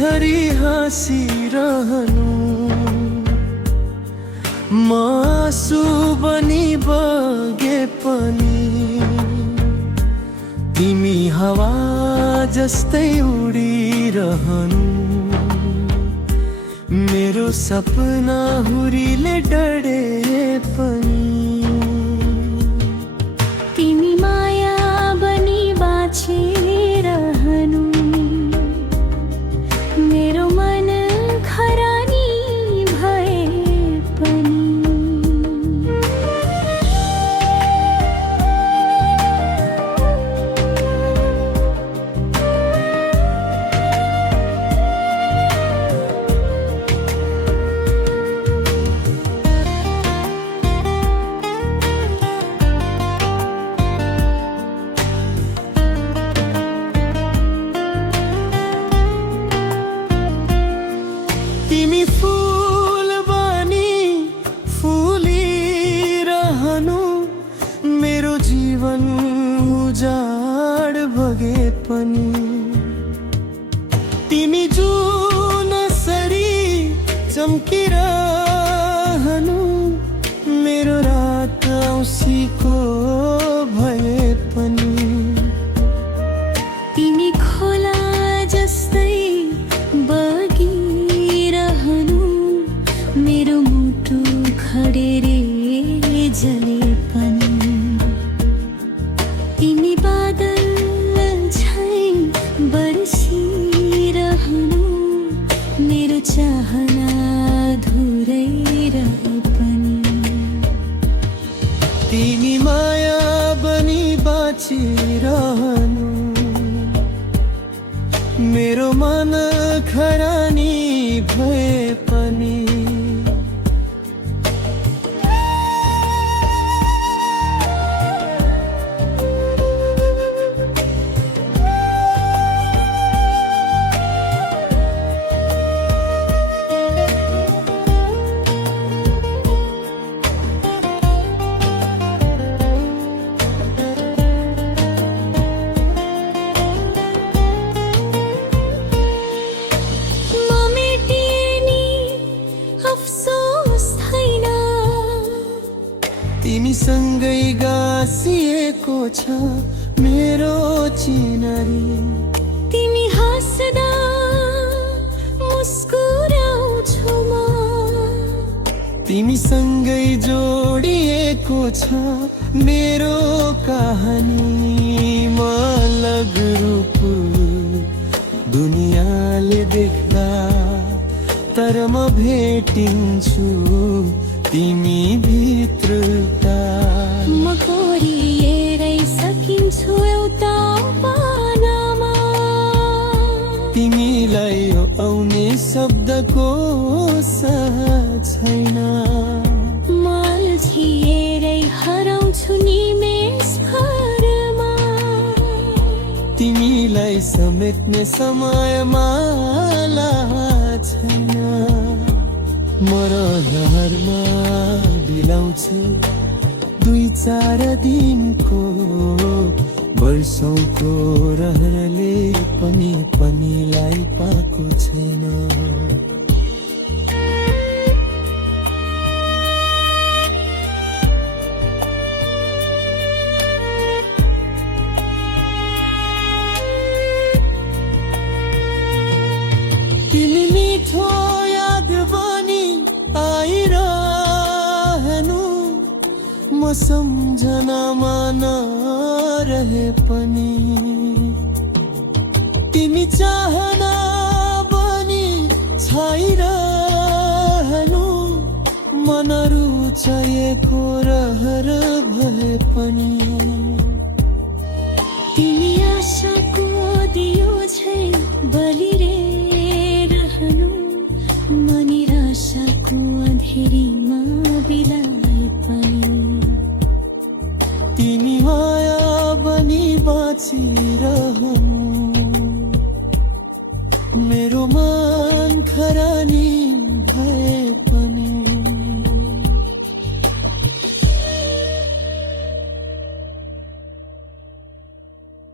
छरी हाँसिरहनु म आँसु बनी बगे पनि तिमी हावा जस्तै उडिरहनु मेरो सपना हुरीले डढे पनि तिमी माया बनी बाँचिरहनु मेरो मन खरानी भए पनि तिमी फूल बनी फुलिरहनु मेरो जीवन उजाड भगे पनि तिमी जुन सरी चम्किरहनु मेरो रात औँसीको भए पनि तिमी खोला जस्तै मेरो मुटु खडेरे जले पनि तिमी बादल झैं बर्सिरहनु मेरो चाहना धुरै रहे पनि तिमी माया बनी बाँचिरहनु मेरो मन खरानी भए पनि तिमी सँगै गाँसिएको छ मेरो चिनरी तिमी हाँस्दा मुस्कुराउँछु म तिमी सँगै जोडिएको छ मेरो कहानी म अलग रूप दुनियाँले देख्दा तर म भेटिन्छु तिमी भित्रका म कोरिएरै सकिन्छु एउटा पानामा तिमीलाई यो आउने शब्दको सहज छैन म अल्झिएरै हराउँछु नि मेषघरमा तिमीलाई समेट्ने समयमा छैन म रहरमा बिलाउँछु 2-4 दिनको वर्षौंको रहरले पनि पनिलाई पाएको छैन तिमी मिठो याद बनी आइरहनु म सम्झनामा नरहे पनि तिमी चाहना बनी छाइरहनु मन रुचाएको रहर भए पनि तिमी आशाको दियो झैं बलिरहेरहनु म निराशाको अँधेरीमा बिलाए पनि तिमी माया बनी बाँचिरहनु